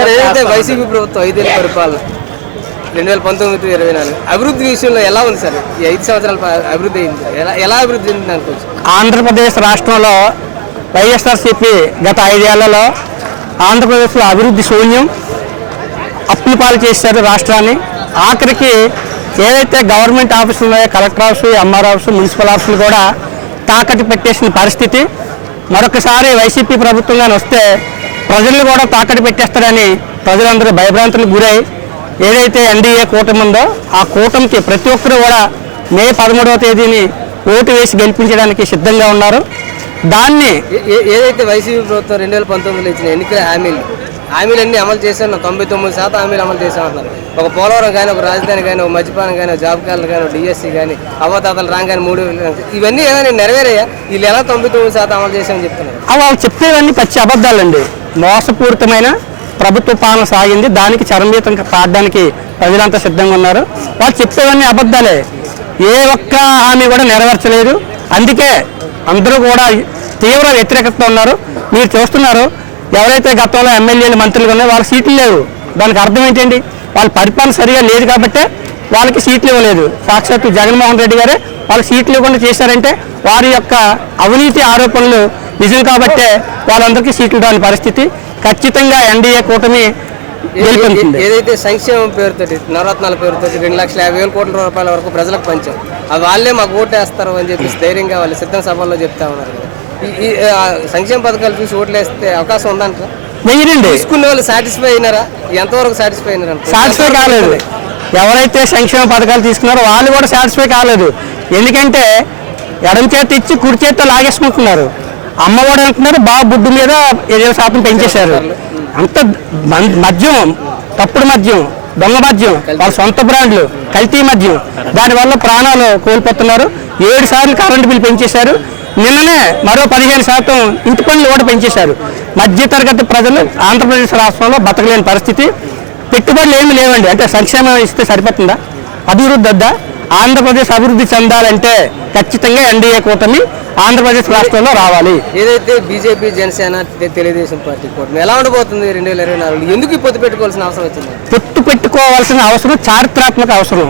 ఏదైతే వైసీపీ ప్రభుత్వం 5 ఏళ్ల పరిపాలన 2019-24 అభివృద్ధి విషయంలో ఎలా ఉంది సార్? ఈ 5 సంవత్సరాల అభివృద్ధి అయింది, ఎలా అభివృద్ధి చెందింది అనుకోవచ్చు? ఆంధ్రప్రదేశ్ రాష్ట్రంలో వైఎస్ఆర్సీపీ గత 5 ఏళ్లలో ఆంధ్రప్రదేశ్లో అభివృద్ధి శూన్యం, అప్పుల పాలు చేశారు రాష్ట్రాన్ని. ఆఖరికి ఏదైతే గవర్నమెంట్ ఆఫీసులు ఉన్నాయో collector office, MR office, municipal ఆఫీసులు కూడా తాకట్టు పెట్టేసిన పరిస్థితి. మరొకసారి వైసీపీ ప్రభుత్వంగానే వస్తే ప్రజలను కూడా తాకట్టు పెట్టేస్తారని ప్రజలందరూ భయభ్రాంతులకు గురై ఏదైతే ఎన్డీఏ కూటమి ఉందో ఆ కూటమికి ప్రతి ఒక్కరూ కూడా మే 13వ తేదీని ఓటు వేసి గెలిపించడానికి సిద్ధంగా ఉన్నారు. దాన్ని ఏదైతే వైసీపీ ప్రభుత్వం 2019లో ఇచ్చిన ఎన్నికల హామీలన్నీ అమలు చేశారు. 99% హామీలు అమలు చేశామన్నారు. ఒక పోలవరం కానీ, ఒక రాజధాని కానీ, ఒక మద్యపానం కానీ, ఒక జాబ్ కార్డులు కానీ, ఒక డిఎస్సీ కానీ, అవ్వతాతలు రాగానే 3,000 ఇవన్నీ ఏదైనా నెరవేరయ్యా? వీళ్ళు ఎలా 99% అమలు చేశామని చెప్తున్నారు? వాళ్ళు చెప్పేవన్నీ పచ్చి అబద్ధాలండి. మోసపూరితమైన ప్రభుత్వ పాలన సాగింది. దానికి చరమగీతం పాడడానికి ప్రజలంతా సిద్ధంగా ఉన్నారు. వాళ్ళు చెప్పేవన్నీ అబద్ధాలే. ఏ ఒక్క హామీ కూడా నెరవేర్చలేదు. అందుకే అందరూ కూడా తీవ్ర వ్యతిరేకతతో ఉన్నారు. మీరు చూస్తున్నారు, ఎవరైతే గతంలో ఎమ్మెల్యేలు మంత్రులు ఉన్నాయో వాళ్ళకి సీట్లు లేవు. దానికి అర్థం ఏంటండి? వాళ్ళ పరిపాలన సరిగా లేదు కాబట్టే వాళ్ళకి సీట్లు ఇవ్వలేదు. సాక్షాత్తు జగన్మోహన్ రెడ్డి గారే వాళ్ళకి సీట్లు ఇవ్వకుండా చేశారంటే వారి యొక్క అవినీతి ఆరోపణలు నిజం కాబట్టే వాళ్ళందరికీ సీట్లు రాని పరిస్థితి. ఖచ్చితంగా ఎన్డీఏ కూటమి గెలుపొందుతుంది. ఏదైతే సంక్షేమం పేరుతో, నవరత్నాల పేరుతో 2,50,000 కోట్ల రూపాయల వరకు ప్రజలకు పంచాం, అది వాళ్ళే మాకు ఓటేస్తారు అని చెప్పి ధైర్యంగా వాళ్ళు సిద్ధం సభల్లో చెప్తా ఉన్నారు. ఈ సంక్షేమ పథకాలు చూసి ఓట్లు వేస్తే అవకాశం ఉందంట? వెయ్యండి. తీసుకునే వాళ్ళు సాటిస్ఫై అయినారా? ఎంతవరకు సాటిస్ఫై అయినారు? సాటిస్ఫై కాలేదు. ఎవరైతే సంక్షేమ పథకాలు తీసుకున్నారో వాళ్ళు కూడా సాటిస్ఫై కాలేదు. ఎందుకంటే ఎడమ చేతి ఇచ్చి కుడి చేతితో లాగేసుకుంటున్నారు. అమ్మఒడి అంటున్నారు, బాగా బుడ్డు మీద 20% పెంచేశారు. అంత మద్యం, తప్పుడు మద్యం, దొంగ మద్యం, వాళ్ళ సొంత బ్రాండ్లు, కల్తీ మద్యం, దానివల్ల ప్రాణాలు కోల్పోతున్నారు. 7 సార్లు కరెంటు బిల్లు పెంచేశారు. నిన్ననే మరో 15% ఇంటి పనులు కూడా పెంచేశారు. మధ్యతరగతి ప్రజలు ఆంధ్రప్రదేశ్ రాష్ట్రంలో బతకలేని పరిస్థితి. పెట్టుబడులు ఏమి లేవండి. అంటే సంక్షేమం ఇస్తే సరిపోతుందా? అభివృద్ధి వద్దా? ఆంధ్రప్రదేశ్ అభివృద్ధి చెందాలంటే ఖచ్చితంగా ఎన్డీఏ కూటమి ఆంధ్రప్రదేశ్ రాష్ట్రంలో రావాలి. ఏదైతే బీజేపీ, జనసేన, తెలుగుదేశం పార్టీ కూటమి ఎలా ఉండబోతుంది 2024? ఎందుకు పొత్తు పెట్టుకోవాల్సిన అవసరం వచ్చింది? పొత్తు పెట్టుకోవాల్సిన అవసరం చారిత్రాత్మక అవసరం.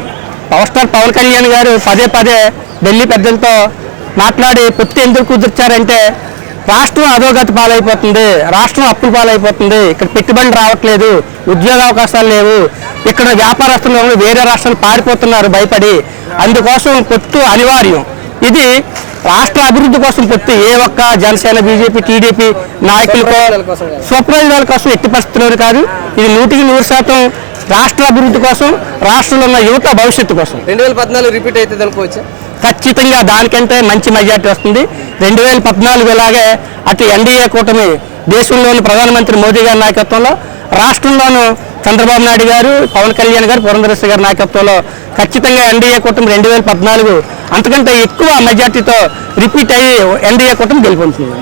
పవర్ స్టార్ పవన్ కళ్యాణ్ గారు పదే ఢిల్లీ పెద్దలతో మాట్లాడి పొత్తు ఎందుకు కుదిర్చారంటే రాష్ట్రం అధోగతి పాలైపోతుంది, రాష్ట్రం అప్పుల పాలైపోతుంది, ఇక్కడ పెట్టుబడులు రావట్లేదు, ఉద్యోగ అవకాశాలు లేవు, ఇక్కడ వ్యాపారస్తులు వేరే రాష్ట్రాలు పారిపోతున్నారు భయపడి, అందుకోసం పొత్తు అనివార్యం. ఇది రాష్ట్ర అభివృద్ధి కోసం పొత్తు. ఏ ఒక్క జనసేన, బీజేపీ, టీడీపీ నాయకులకో స్వప్రయోజనాల కోసం ఎట్టి పరిస్థితుల్లో కాదు. ఇది 100% రాష్ట్ర అభివృద్ధి కోసం, రాష్ట్రంలో ఉన్న యువత భవిష్యత్తు కోసం. 2014 రిపీట్ అవుతుంది అనుకోవచ్చు? ఖచ్చితంగా దానికంటే మంచి మెజార్టీ వస్తుంది. 2014 లాగే అటు ఎన్డీఏ కూటమి దేశంలోని ప్రధానమంత్రి మోదీ గారి నాయకత్వంలో, రాష్ట్రంలోనూ చంద్రబాబు నాయుడు గారు, పవన్ కళ్యాణ్ గారు, పురంధరేశ్వరి గారి నాయకత్వంలో ఖచ్చితంగా ఎన్డీఏ కూటమి 2014 అంతకంటే ఎక్కువ మెజార్టీతో రిపీట్ అయ్యి ఎన్డీఏ కూటమి గెలుపొందుతుంది.